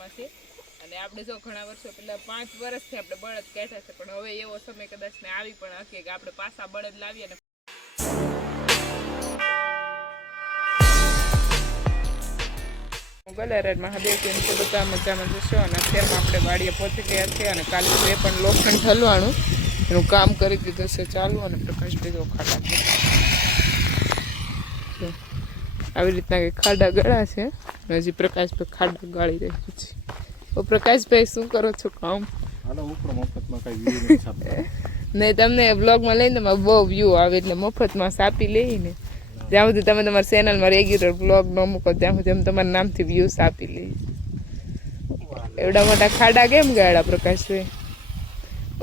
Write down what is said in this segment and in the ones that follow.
ચોમાસામાં છે અને આપણે જો ઘણા વર્ષો પહેલા 5 વર્ષથી આપણે બળદ કાઢ્યા છે, પણ હવે એવો સમય કદાચ ને આવી પણ હકે કે આપણે પાછા બળદ લાવીએ ને ગલેરેડ મહાદેવ કેમ છે બધા મજામાં જશો. અને અત્યારમાં આપણે વાડીએ પહોંચી ગયા છીએ અને કાલે એ પણ લોખંડ ઠલવાનું એનું કામ કરી દીધું છે ચાલુ. અને પ્રકાશ બીજો ખાડા આવી રીતના કંઈક ખાડા ગળા છે. હજી પ્રકાશભાઈ ખાડા ગાળી રહ્યા છે. તો પ્રકાશભાઈ શું કરો છો કામ? નહીં તમને બ્લોગમાં લઈને બહુ વ્યૂ આવે એટલે મફતમાં સાપી લઈને જ્યાં સુધી તમે તમારા ચેનલમાં રેગ્યુલર બ્લોગ ન મૂકો ત્યાં સુધી અમે તમારા નામથી વ્યૂઝ આપી લઈએ. એવડા મોટા ખાડા કેમ ગાળા પ્રકાશભાઈ?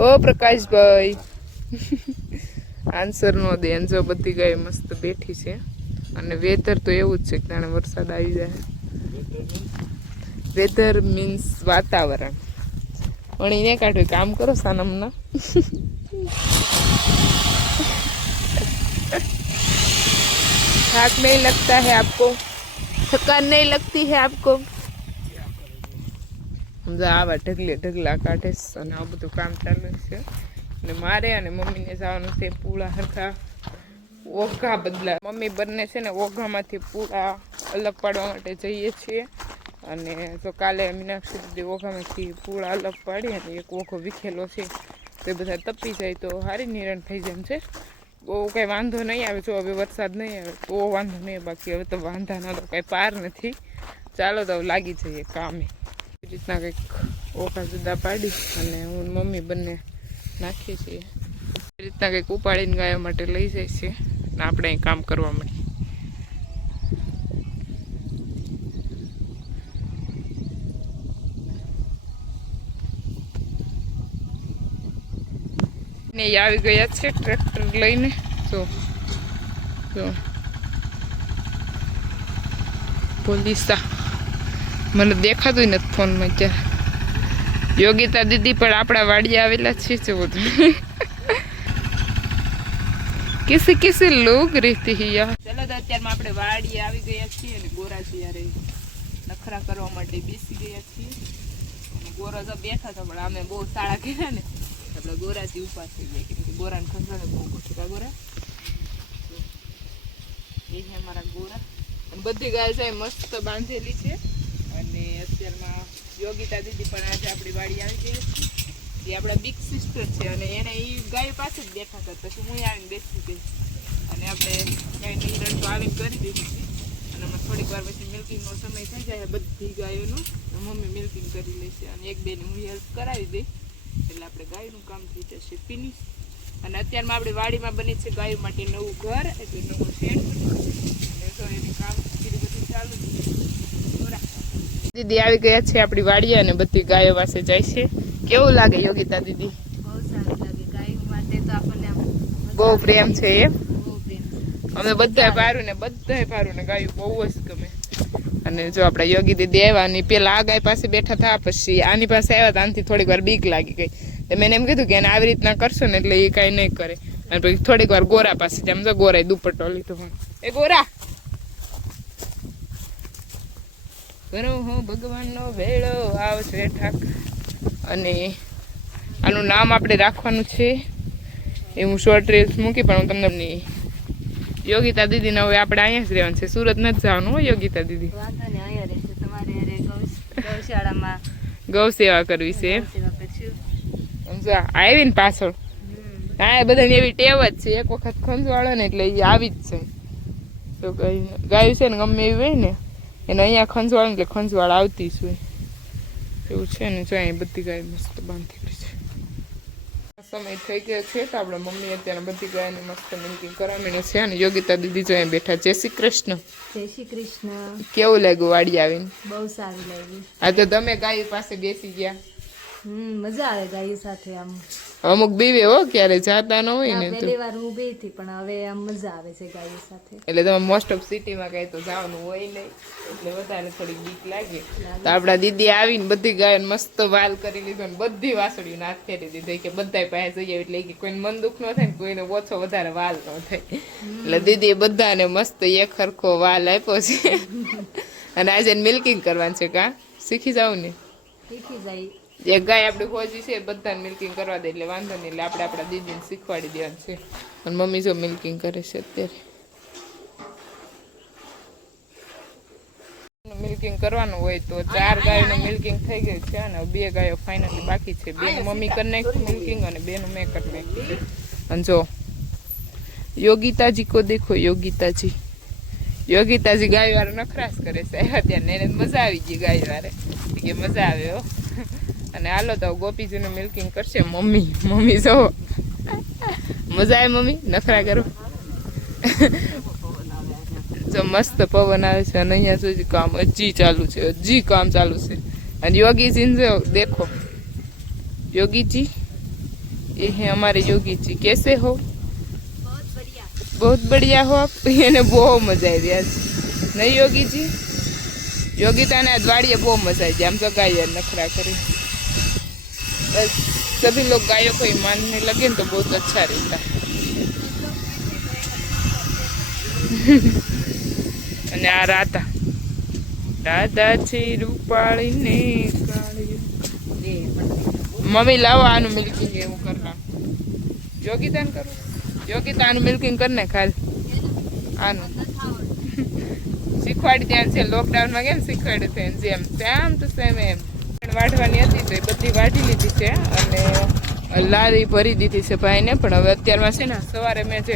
ઓ પ્રકાશભાઈ આન્સર નો દે. જો બધી ગાય મસ્ત બેઠી છે અને વેધર તો એવું જ છે કે જાણે વરસાદ આવી જાય. વેધર મીન્સ વાતાવરણ. પણ એને કાઢ્યું કામ કરો સાનમના. થાक नहीं लगता है आपको? थकान नहीं लगती है आपको? આવા ઢગલા કાઢે અને આ બધું કામ ચાલે છે. અને મારે અને મમ્મીને જવાનું છે પૂળા હરખા ઓઘા બદલા. મમ્મી બંને છે ને ઓઘામાંથી પૂળા અલગ પાડવા માટે જઈએ છીએ. અને જો કાલે મીનાક્ષી દીદી ઓઘામાંથી પૂળા અલગ પાડી અને એક ઓઘો વિખેલો છે તો એ બધા તપી જાય તો સારી નિરણ થઈ જાય છે. બહુ કંઈ વાંધો નહીં આવે. જો હવે વરસાદ નહીં આવે તો વાંધો નહીં, બાકી હવે તો વાંધાના તો કંઈ પાર નથી. ચાલો તો લાગી જઈએ કામે. એ રીતના કંઈક ઓખા જુદા પાડી અને હું મમ્મી બંને નાખીએ છીએ. એ રીતના કંઈક ઉપાડીને ગાયો માટે લઈ જાય છે ને આપણે અહીં કામ કરવા મળીએ. ને આવી ગયા છે ટ્રેક્ટર લઈને. જો પોલીસા મને દેખાતું નથી ફોનમાં અત્યારે. યોગિતા દીદી પણ આપણા વાડીએ આવેલા છે. જો બધું કિસી કિસી લોગ રહેતી હી યાર. ચલો તો અત્યારમાં આપણે વાડીએ આવી ગયા છીએ અને ગોરાજી યારે નખરા કરવા માટે બેસી ગયા છીએ. અને ગોરા તો બેઠા હતા પણ અમે બહુ સાળા કર્યા ને એટલે ગોરાજી ઉપાસ થઈ જાય કેમ કે ગોરાને ખસવાને બહુ ગોઠવા ગોરા એ છે અમારા ગોરા. અને બધી ગાય છે મસ્ત બાંધેલી છે. અને અત્યારમાં યોગિતા દીદી પણ આજે આપણી વાડી આવી ગઈ છે. એ આપણા બિગ સિસ્ટર છે અને એને એ ગાય પાસે જ બેઠા હતા. પછી હું આવીને બેસી ગઈ અને આપણે ગાયની હિરણ તો આવીને કરી દીધી. અને અમે થોડીક વાર પછી મિલ્કિંગનો સમય થઈ જાય બધી ગાયોનો મમ્મી મિલ્કિંગ કરી લેશે અને એક બેને હું હેલ્પ કરાવી દઈ એટલે આપણે ગાયનું કામ થઈ જશે ફિનિશ. અને અત્યારમાં આપણે વાડીમાં બની છે ગાયો માટે નવું ઘર એટલે નવું શેડ અને તો એની કામ બધું ચાલુ છે. દીદી આવી ગયા છે આપણી વાડીએ અને બધી ગાયો પાસે જાય છે. કેવું લાગે યોગિતા દીદી? બહુ સારું લાગે. ગાયો માટે તો આપણને બહુ પ્રેમ છે એમ. અમે બધાય પારું ને ગાયું બહુ જ ગમે. અને જો આપણા યોગી દીદી આવ્યા ને પેલા આ ગાય પાસે બેઠા હતા પછી આની પાસે આવ્યા હતા. આનાથી થોડીક વાર બીક લાગી ગઈ. મેં એમ કીધું કે એને આવી રીતના કરશો ને એટલે એ કાંઈ નહીં કરે. અને પછી થોડીક વાર ગોરા પાસે તેમ તો ગોરાએ દુપટ્ટો લીધો. એ ગોરા કરો હો ભગવાનનો ભેળો આવશે ઠાક. અને આનું નામ આપણે રાખવાનું છે એ હું શોર્ટ રીલ્સ મૂકી પણ હું તમને નહીં. યોગિતા દીદીને હવે આપણે અહીંયા જ રહેવાનું છે, સુરત નથી જવાનું હોય યોગિતા દીદી. વાંધો નહીં, અહીંયા રહેશે. તમારે ગૌશાળામાં ગૌ સેવા કરવી છે. આવીને પાછળ હા બધાને એવી ટેવ જ છે એક વખત ખંજવાળો ને એટલે એ આવી જ છે. તો ગાયું છે ને ગમે એવી હોય ને એને અહીંયા ખંજવાળ એટલે ખંજવાળ આવતી જ હોય એવું છે ને. જો અહીં બધી ગાય મસ્ત બાંધેલી છે. સમય થઈ ગયો છે તો આપણા મમ્મી અત્યારે બધી ગાયને મસ્ત મિલ્કિંગ કરાવીને છે. અને યોગિતા દીદી જો અહીં બેઠા. જય શ્રી કૃષ્ણ. જય શ્રી કૃષ્ણ. કેવું લાગ્યું વાડી આવીને? બહુ સારું લાગ્યું. હા તો તમે ગાય પાસે બેસી ગયા? મજા આવે ગાયો સાથે. આમ અમુક બીવે હો ક્યારે જાતા ન હોય ને. પહેલી વાર હું ગઈ હતી પણ હવે આમ મજા આવે છે ગાયો સાથે. એટલે તમે મોસ્ટ ઓફ સિટીમાં કઈ તો જવાનું હોય નહીં એટલે વધારે થોડીક બીક લાગે. તો આપણા દીદી આવીને બધી ગાયો મસ્ત વાલ કરી લીધો ને બધી વાસળીઓ નાથ ફેરી દીધી કે બધા પાસે જઈએ એટલે કે કોઈને મન દુઃખ ન થાય ને કોઈને ઓછો વધારે વાલ ન થાય. એટલે દીદી બધાને મસ્ત એક હરખો વાલ આપ્યો છે. અને આજે મિલ્કિંગ કરવાનું છે. કા શીખી જાવ ને? શીખી જાય. જે ગાય આપણી હોજી છે બધાને મિલ્કિંગ કરવા દે એટલે વાંધો નહીં, એટલે આપણે આપણા દીદીને શીખવાડી દેવાનું છે. અને મમ્મી જો મિલ્કિંગ કરે છે અત્યારે. મિલ્કિંગ કરવાનું હોય તો 4 ગાયનું મિલ્કિંગ થઈ ગયું છે અને 2 ગાયો ફાઇનલી બાકી છે. 2 મમ્મી કરી નાખ્યું મિલ્કિંગ અને 2 મેં કરી નાખ્યું. અને જો યોગિતાજી કો દેખો, યોગિતાજી ગાય વાળા નખરાશ કરે છે. અત્યારે એને મજા આવી ગઈ ગાય વાળે કે મજા આવે હો. અને હાલો તો ગોપીજીનું મિલ્કિંગ કરશે મમ્મી જો મજા આવે મમ્મી નખરા કરો. જો મસ્ત પવન આવે છે અને અહીંયા સુધી કામ હજી કામ ચાલુ છે. અને યોગીજી જો દેખો, योगी ये है हमारे योगी जी. कैसे हो? बहुत बढ़िया हो आप. એને બહુ મજા આવી આજ નહીં યોગીજી? योगिता द्वाड़िए बहुत मजा आई आम तो गाय नखरा करे. बस सभी लोग गायों को ही मानने लगे तो बहुत अच्छा रहता. અને આ રાધા છે રૂપાળી ને કાળી. મમ્મી લાવો આનું મિલ્કિંગ એવું કરના. યોગિતાને કરું, યોગિતા આનું મિલ્કિંગ કરીને ખાલ આનું શીખવાડી ત્યાં છે. લોકડાઉનમાં કેમ શીખવાડે છે જેમ સેમ ટુ સેમ એમ. વાઢવાની હતી તો એ બધી વાઢી લીધી છે અને લારી ભરી દીધી છે ભાઈને. પણ હવે અત્યારમાં છે ને સવારે મેં જે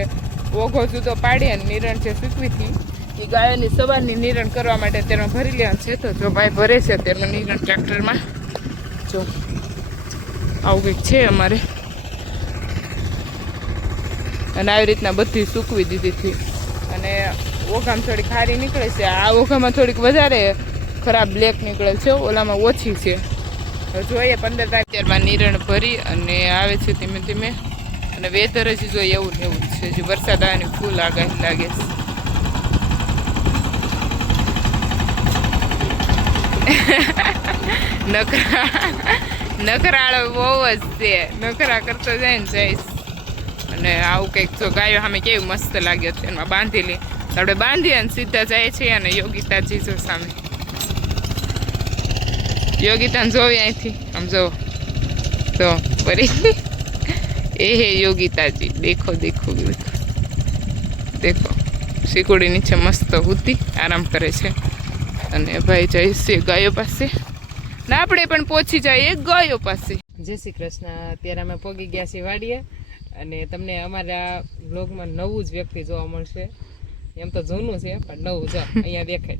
ઓઘો જુદો પાડી અને નિરણ જે શીખવી હતી એ ગાયોની સવારની નિરણ કરવા માટે અત્યારમાં ભરી લેવાનું છે. તો જો ભાઈ ભરે છે અત્યારમાં નિરણ ટ્રેક્ટરમાં. જો આવું કંઈક છે અમારે. અને આવી રીતના બધી સૂકવી દીધી હતી. અને ઓઘામાં થોડી ખારી નીકળે છે. આ ઓઘામાં થોડીક વધારે ખરાબ બ્લેક નીકળે છે, ઓલામાં ઓછી છે. જોઈએ 15 તારીખમાં નિરણ ભરી અને આવે છે ધીમે ધીમે. અને વેધર હજી જોઈએ એવું ને એવું છે. હજી વરસાદ આવવાની ફૂલ આગાહી લાગે છે. નખરાળો બહુ જ છે. નખરા કરતો જાય ને જઈશ. અને આવું કંઈક જો ગાયો સામે કેવી મસ્ત લાગ્યો છે. એમાં બાંધેલી આપણે બાંધી અને સીધા જાય છે. અને યોગિતાજી જો સામે, યોગિતાને જોવી અહીંથી આમ જો તો ફરી એ હે યોગિતાજી. દેખો દેખો દેખો શીકુડી નીચે મસ્ત હુતી આરામ કરે છે. અને ભાઈ જાય છે ગાયો પાસે ને આપણે પણ પહોંચી જાય ગાયો પાસે. જય શ્રી કૃષ્ણ. અત્યારે અમે પહોંચી ગયા છીએ વાડીએ અને તમને અમારા બ્લોગમાં નવું જ વ્યક્તિ જોવા મળશે. એમ તો જૂનું છે પણ નવું જો અહીંયા દેખાય.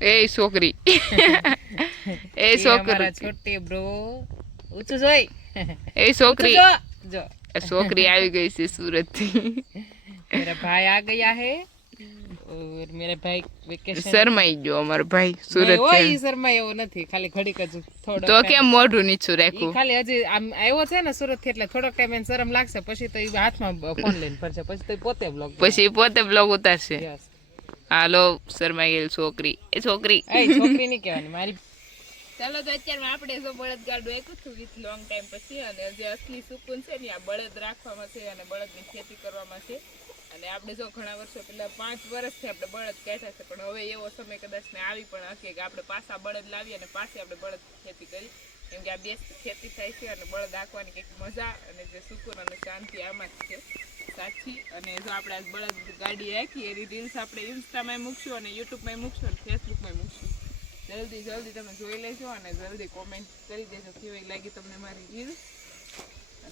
એ છોકરી એ છોકરી છોટી બ્રો ઊંચું જોઈ. એ છોકરી જો છોકરી આવી ગઈ છે સુરત થી. मेरा भाई आ गया है और मेरे भाई वेकेशन શરમાઈ ગયો અમારો ભાઈ સુરત થી. છે. ઓય શરમાય એવો નથી, ખાલી ઘડીક જ થોડો તો કેમ મોઢું નીચું રાખ્યું? ખાલી હજી આમ આવ્યો છે ને સુરત થી એટલે થોડોક ટાઈમ એને શરમ લાગશે. પછી તો એ હાથમાં ફોન લઈને ફરશે. પછી તો પોતે બ્લોગ ઉતારશે. હાલો શરમાઈ ગયેલ છોકરી. એ છોકરી છોકરી નહીં કહેવાની મારી. ચાલો તો અત્યારમાં આપણે જો બળદ ગાડું આપ્યું હતું વિથ લોંગ ટાઈમ પછી. અને જે અસલી સુકૂન છે ને આ બળદ રાખવામાં છે અને બળદની ખેતી કરવામાં છે. અને આપણે જો ઘણા વર્ષો પહેલા 5 વર્ષથી આપણે બળદ કાઢ્યા છે. પણ હવે એવો સમય કદાચ ને આવી પણ હશે કે આપણે પાછા બળદ લાવીએ અને પાછી આપણે બળદ ખેતી કરી. કેમ કે આ બેસ્ટ ખેતી થાય છે અને બળદ રાખવાની કંઈક મજા અને જે સુકૂન અને શાંતિ આમાં જ છે સાચી. અને જો આપણે આ બળદ ગાડી રાખી એની રીલ્સ આપણે ઇન્સ્ટામાં મૂકશું અને યુટ્યુબમાં મૂકશું અને ફેસબુકમાં મૂકશું. જલ્દી તમે જોઈ લેજો અને જલ્દી કોમેન્ટ કરી દેજો કેવી લાગી તમને મારી રીલ્સ.